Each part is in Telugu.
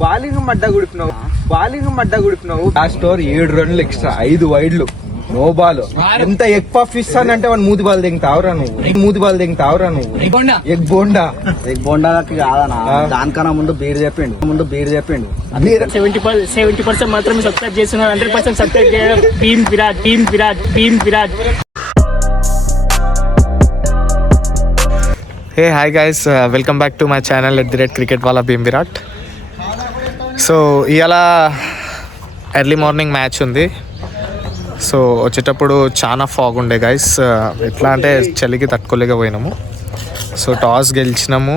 బాలింగ్ మడ్డ గుడిపినావు లాస్ట్ ఓవర్ 7 రన్లు ఎక్స్ట్రా 5 వైడ్లు నో బాల్. ఎంత ఎగ్ పఫ్ ఇస్తానంటే వాడు మూతి బాల్ దింగుతావురా నువ్వు ఎగ్ బోండాకి కాదనా, దానికన్నా ముందు బీర్ చెప్పిండు 70% మాత్రమే సబ్స్క్రైబ్ చేస్తున్నారు. 100% సబ్స్క్రైబ్ చేయడం team Virat. Hey hi guys, welcome back to my channel @cricket wala Beam Virat. So ఇవాళ ఎర్లీ మార్నింగ్ మ్యాచ్ ఉంది. సో వచ్చేటప్పుడు చాలా ఫాగ్ ఉండే గైస్. ఎట్లా అంటే చలికి తట్టుకోలేకపోయినాము. సో టాస్ గెలిచినాము,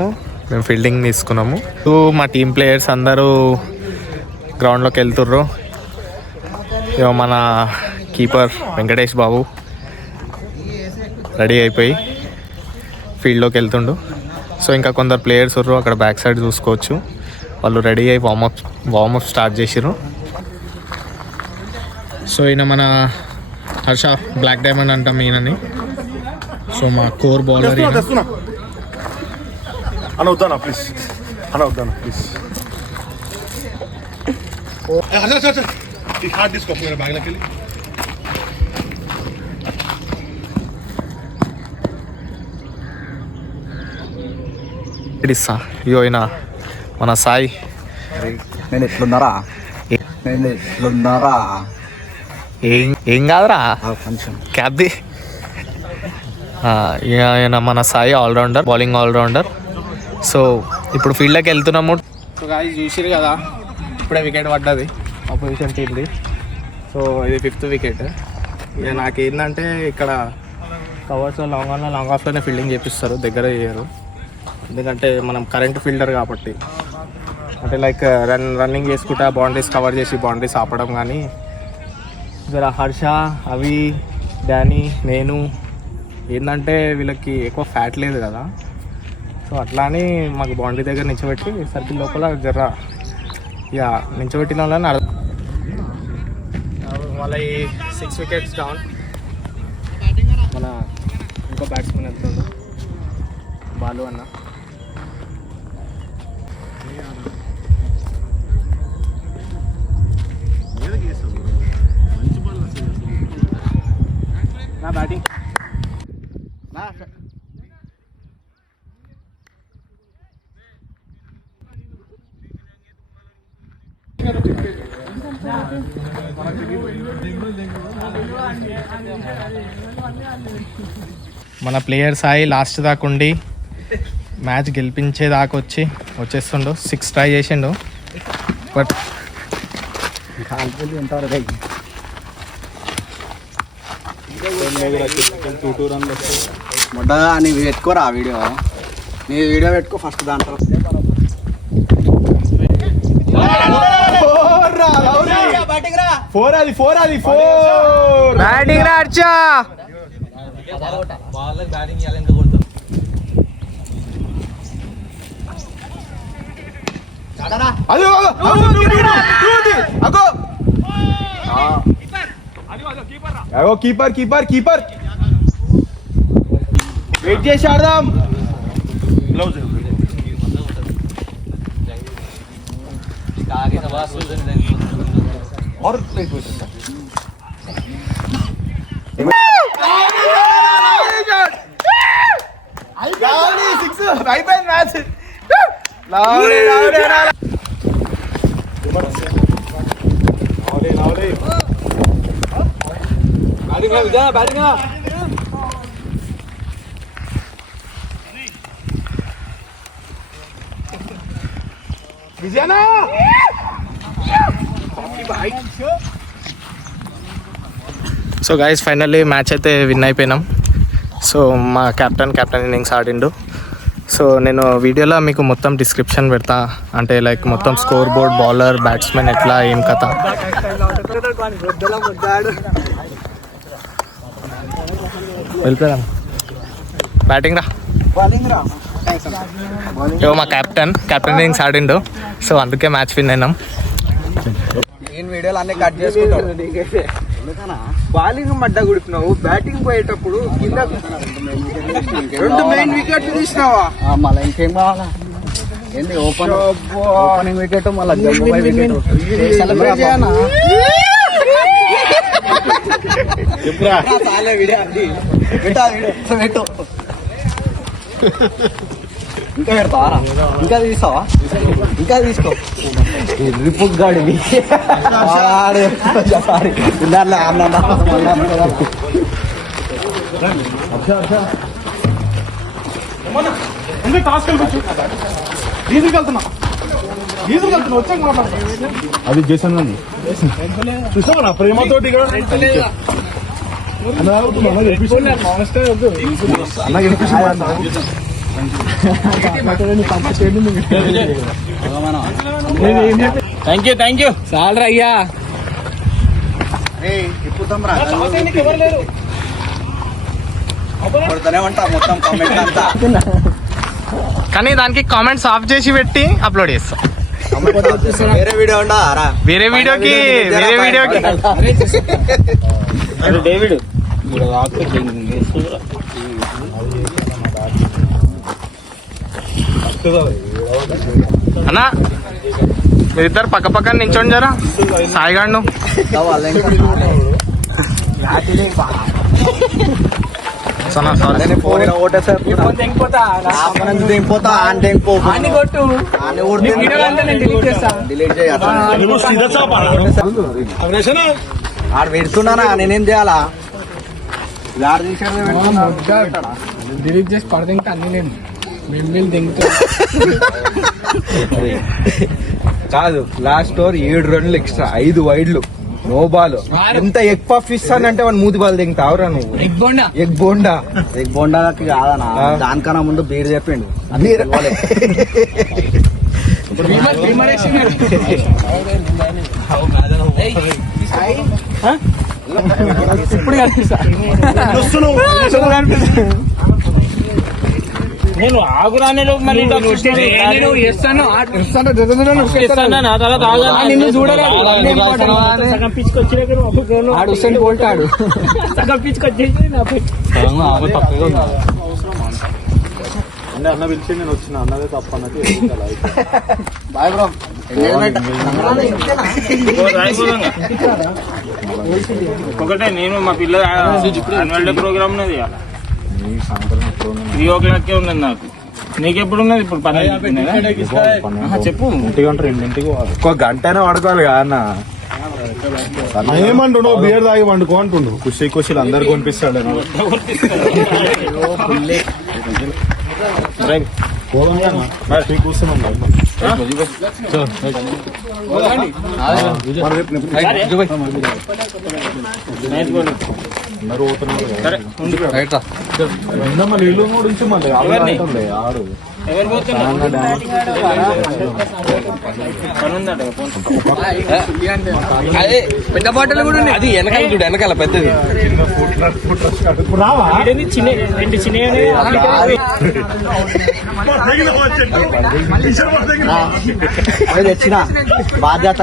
మేము ఫీల్డింగ్ తీసుకున్నాము. సో మా టీం ప్లేయర్స్ అందరూ గ్రౌండ్లోకి వెళ్తుర్రు. మన కీపర్ వెంకటేష్ బాబు రెడీ అయిపోయి ఫీల్డ్లోకి వెళ్తుండు. సో ఇంకా కొందరు ప్లేయర్స్ ఉర్రు, అక్కడ బ్యాక్ సైడ్ చూసుకోవచ్చు. వాళ్ళు రెడీ అయ్యి వార్మప్ స్టార్ట్ చేసిర్రు. సో ఈయన మన హర్ష బ్లాక్ డైమండ్ అంటాం ఈయనని. సో మా కోర్ బౌలర్ ఇస్తా. ఇయో అయినా మన సాయి. నేను ఎట్లున్నారా ఏం కాదురా క్యాబ్ది. ఈయన మన Sai allrounder, bowling allrounder. So ఇప్పుడు ఫీల్డ్లోకి వెళ్తున్నాము. సో గాయ్స్ చూసిరు కదా, ఇప్పుడే వికెట్ పడ్డది ఆపోజిషన్ టీమ్ది. సో ఇది 5th వికెట్. ఇక నాకేంటంటే ఇక్కడ కవర్స్ లాంగ్ ఆఫ్లోనే ఫీల్డింగ్ చేపిస్తారు, దగ్గర చేయరు. ఎందుకంటే మనం కరెంట్ ఫీల్డర్ కాబట్టి, అంటే లైక్ రన్నింగ్ చేసుకుంటా బౌండరీస్ కవర్ చేసి బౌండరీస్ ఆపడం. కానీ జర హర్ష, అవి, డానీ, నేను ఏంటంటే వీళ్ళకి ఎక్కువ ఫ్యాట్ లేదు కదా. సో అట్లా అని మాకు బౌండరీ దగ్గర నించోబెట్టి సర్కిల్ లోపల జర ఇక నించోబెట్టిన వాళ్ళని మళ్ళీ 6 వికెట్స్ డౌన్. మన ఇంకో బ్యాట్స్మెన్ వెళ్తుండు, బాలు అన్న. నా బ్యాటింగ్ మన ప్లేయర్ సాయి లాస్ట్ దాకా ఉండి మ్యాచ్ గెలిపించేదాకా వచ్చేస్తుండు. 6 ట్రై చేసిండు, బట్ మొట్టగా నీ పెట్టుకోరా వీడియో, నీ వీడియో పెట్టుకో ఫస్ట్. దాంట్లో బ్యాటింగ్ రా అర్చా. కీపర్ వెయిట్ చేసి ఆడదాం. అయిపోయింది match. So guys finally match అయితే విన్ అయిపోయినాం. సో మా కెప్టెన్ ఇన్నింగ్స్ ఆడిండు. సో నేను వీడియోలో మీకు మొత్తం డిస్క్రిప్షన్ పెడతా, అంటే లైక్ మొత్తం స్కోర్ బోర్డ్, బౌలర్, బ్యాట్స్మెన్ ఎట్లా ఏం కథ. వెళ్ళిపోయాం బ్యాటింగ్ రా. మా కెప్టెన్ ఇన్నింగ్స్ ఆడిండు. సో అందుకే మ్యాచ్ విన్ అయినాం. నేను వీడియోలు అన్నీ కట్ చేసుకుంటాను. బాలింగ్ మడ్డ గుడిపినావు, బ్యాటింగ్ పోయేటప్పుడు కింద 2 మెయిన్ వికెట్లు తీసినావా? మళ్ళీ ఇంకేం కావాలా? ఏంది ఓపెనింగ్ వికెట్ మళ్ళీ ఇంకా పెడతావా ఇంకా తీస్తావా ఇంకా తీసుకో రిపుక్ గాడి అది చేశాను అండి చూసావా నా ప్రేమతోటి థ్యాంక్ యూ చాలరా అయ్యా. మొత్తం కామెంట్ అంతా కానీ దానికి కామెంట్స్ ఆఫ్ చేసి పెట్టి అప్లోడ్ చేస్తాం. వేరే వీడియో ఉండరా వేరే వీడియోకి డేవిడ్ అన్నా మీరిద్దరు పక్క పక్కన నించోండి జరా. సాయిగాడు ఆడ పెడుతున్నానా నేనేం చేయాలా డిలీట్ చేసి పడదింటే అన్ని నేను మేము దింగుతా. కాదు లాస్ట్ ఓవర్ 7 రన్లు ఎక్స్ట్రా 5 వైడ్లు నో బాల్. ఎంత ఎగ్ పఫ్ ఇస్తానంటే వాడు మూతి బాల్ దింగుతావురా నువ్వు. ఎగ్ బోండా ఎగ్ బొండాకి కాదనా దానికన్నా ముందు బీర్ చెప్పిండు ఇప్పుడు కనిపిస్తా నేను ఆగురానే మరి నిన్ను చూడరా సగం పిచ్చుకొచ్చి సగం పిచ్చుకొచ్చేసి అన్న పిలిచి నేను వచ్చిన అన్నదే తప్ప అన్నది బాయ్ బ్రో ఒకటే నేను మా పిల్ల యాన్యువల్ డే ప్రోగ్రామ్ ఉన్నది 3 o'clock ఉన్నది నాకు. నీకెప్పుడు ఉన్నది ఇప్పుడు 12 చెప్పు. 1-2 ఒక గంటనే పడుకోవాలి కదా అన్న. ఏమంటుండు బియర్ తాగి వండుకో అంటుండు. ఖుషీలు అందరు కొనిపిస్తాడు. కూర్చున్నాం మళ్ళీ ఇల్లు నుంచి మళ్ళీ ఆడు ఎవరు పెద్ద బాటలు కూడా ఉన్నాయి. అది వెనకాల చూడు, వెనకాల పెద్దది చిన్న 2 చిన్న తెచ్చిన బాధ్యత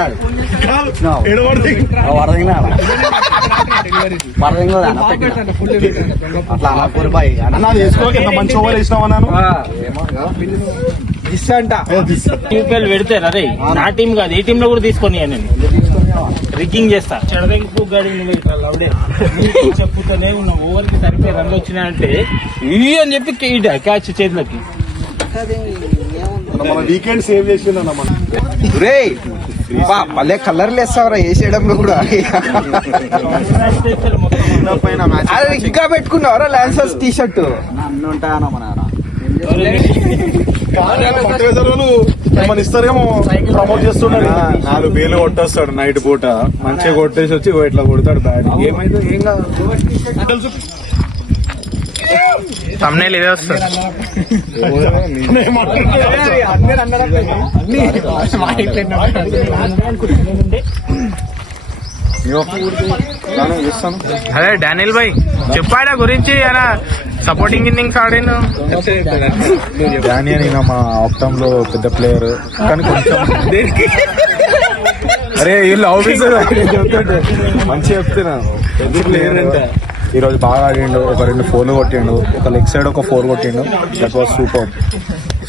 అట్లా అనకూరు బాయ్ అన్న వేసుకోక ఎంత మంచి ఓవర్ వేసినావు అన్నాను. యూపీఎల్ పెడితే అదే నా టీం కాదు ఏ టీం లో కూడా తీసుకొని నేను రిగ్గింగ్ చేస్తా. చెడదెంపు గాడి చెప్పుతూనే ఉన్న ఓవర్ కి సరిపోయి రన్లు వచ్చినాయంటే ఈ అని చెప్పి క్యాచ్ చేతులకి. మన వీకెండ్ సేవ్ చేసిండు అన్న మనం. భలే కలర్లు వేస్తావరా వేసేయడంలో కూడా. అరే ఇంకా పెట్టుకున్నావరా లాన్సర్స్ టీ షర్ట్ అన్నీ ఉంటాయన్న మన మన ఇస్తారేమో ప్రమోట్ చేస్తున్నాడు. 4 వేలు కొట్టేస్తాడు నైట్ పూట. మంచిగా కొట్టేసి వచ్చి ఇట్లా కొడతాడు బ్యాట్. ఏమైతే ఏం కాదు. తమ్నేల్ ఇదే వస్తుంది. అదే డానియల్ భాయ్ చెప్పాడా గురించి ఆయన సపోర్టింగ్ ఇన్నింగ్స్ ఆడిను. డానియల్ మా ఆప్టమ్ లో పెద్ద ప్లేయర్ కానీ కొంచెం అరే వీళ్ళు ఆఫీసర్ చెప్తుంటే మంచిగా చెప్తున్నా. పెద్ద ప్లేయర్ అంటే ఈరోజు బాగా ఆడిండు. ఒక 2 4 కొట్టిండు. ఒక లెగ్ సైడ్ ఒక 4 కొట్టిండు. That was super.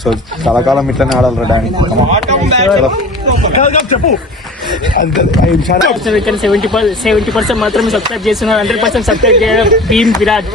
సో కలకాలం ఇట్లనే ఆడాలి డాడీ చెప్పు అంతే 5 నిమిషాలు ఇక్కడ 70% మాత్రమే సబ్స్క్రైబ్ చేస్తున్నారు. 100% సబ్స్క్రైబ్ చేయడం టీమ్ విరాట్.